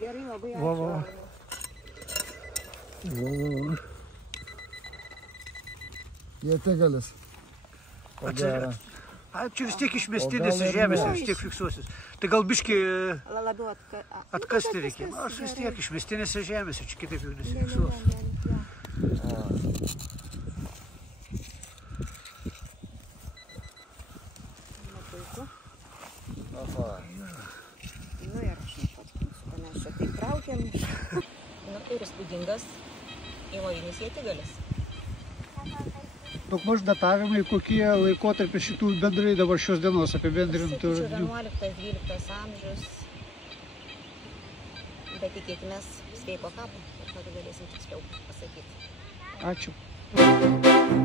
Gerai, labai Va, va. ačiū. Ietigalis. Čia vis tiek išmestinis žemės, vis tiek fiksuosis. Tai gal biškį Labiau atkasti reikia. Aš vis tiek išmestinėse žemėse, čia kitaip jau nesifiksuos. Nu ir aš nepats, mes čia taip traukiam. Nu ir įspūdingas įlojinis ietigalis. Daugmaž datavimai, kokie laikotarpiai šitų bendrai dabar šios dienos apibendrintų? Sakyčiau, 11-12 amžius. Bet tikėkimės sveiko kapo, ir tada galėsim tiksliau pasakyti. Ačiū.